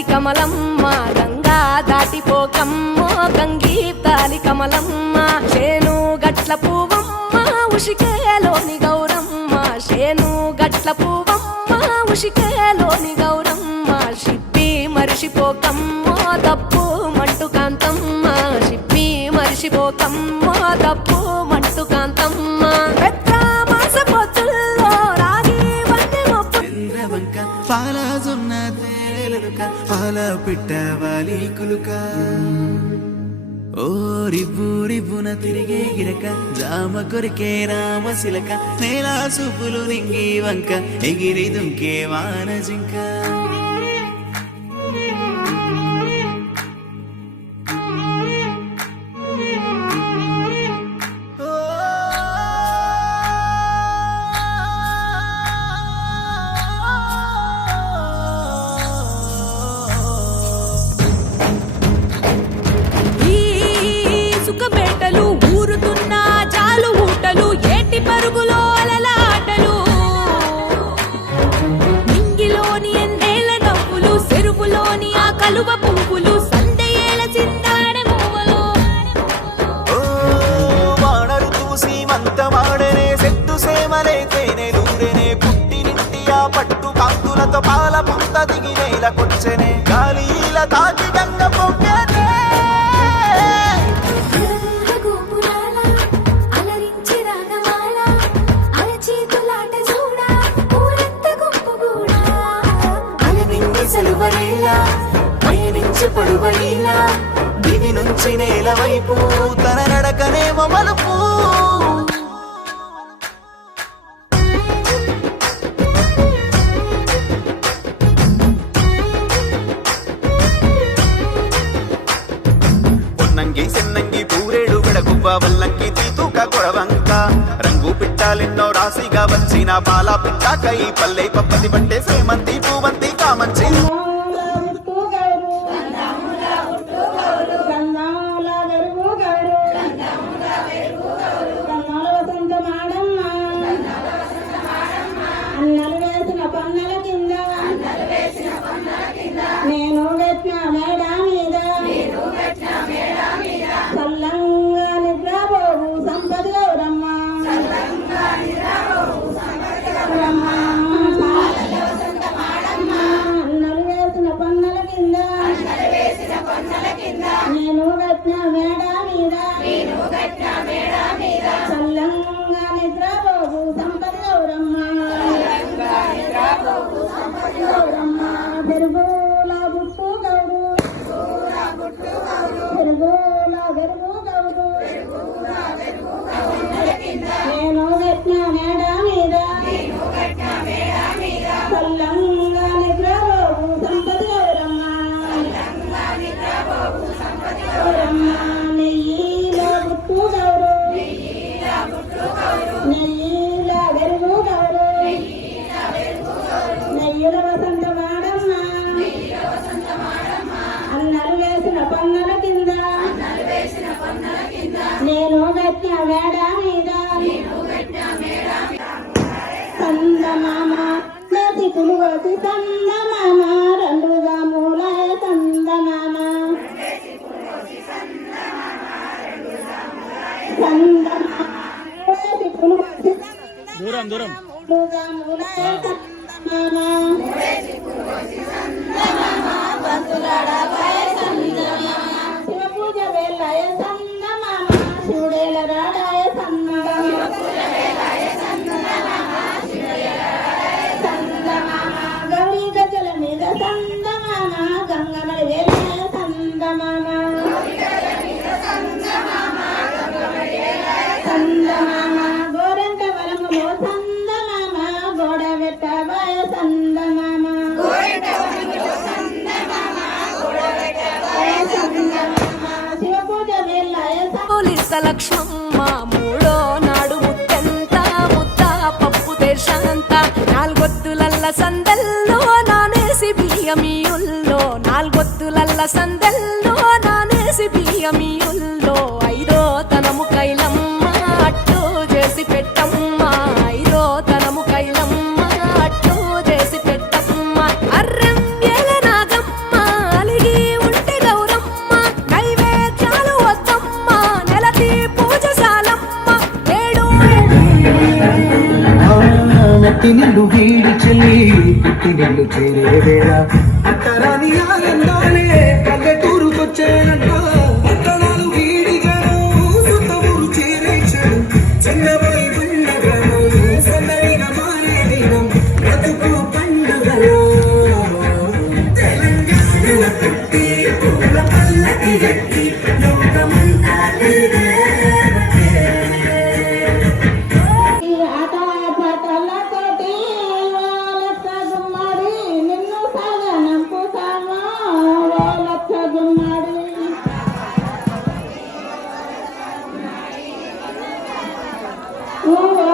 తాలి కమలమ్మ గంగా దాటిపోకమ్మో గంగీ తాలి కమలమ్మ చేను గట్ల పువ్వమ్మ ఉషికేలోని గౌరమ్మ చేను గట్ల పువ్వమ్మ ఉషికేలోని గౌరమ్మ షిప్పి మరిషిపోకమ్మో తప్పు మంటు కాంతమ్మ షిప్పి మరిషిపోకమ్మో తప్పు మంటు కాంతమ్మ. పెద్ద మాస పొత్తుల్లో రాగి మొప్పు. తేలెలుక పాల పిట్ట వాలి కులుక. ఓ రివ్వు రివ్వున తిరిగే గిరక జామ కొరికే రామ శిలక నేలా సూపులు నింగి వంక ఎగిరి దుంకే వాన జింకా. కలువ పువ్వులు సందయేల చిందాడే మువ్వలు ఓ వానరు తూసి మంతమాడనే సెట్టు సేమలే తేనెలూరెనే పుట్టినింటి ఆ పట్టు కాంతులతో పాల పంత దిగి నేలకొచ్చెనే గాలిల గాలి ఇలా పొంగనే పయనించి పడువలీలా దివి నుంచి నేల వైపు తన నడకనే మలుపు. పొన్నంగి సిన్నంగి పూరేడు విడగువ్వ వల్లంగి తీతూక కొడవంక. రంగు పిట్టాలెన్నో రాశిగా వచ్చిన పాల ఈ పల్లె పప్పది పట్టే సేమంతి పూవంతి కామంచి. వేసిన పన్నుల కింద. నేను పెట్టిన మేడ మీద. చందమామ నేతి కులువతి చందమామ రెండుగా మూలాయ చందమామ. చందమామ నేతి కులువతి దూరం దూరం. రెండుగా చందమామ గోరంట వలములో చందమామ గోడ పెట్టబాయ చందమామ. శివ పూజ వేళాయ పోలీస లక్ష్మమ్మ మూడో నాడు ముత్తంత ముత్త పప్పు దేశంత నాలుగొత్తులల్ల సందల్లో నానేసి బియ్యమియుల్లో. నాలుగొత్తులల్ల సందల్లో నానేసి బియ్యమియుల్లో. పుట్టి వీడి చెల్లి పుట్టి నిన్ను చేరే వేళ అట్టరాని ఆనందాలే Слава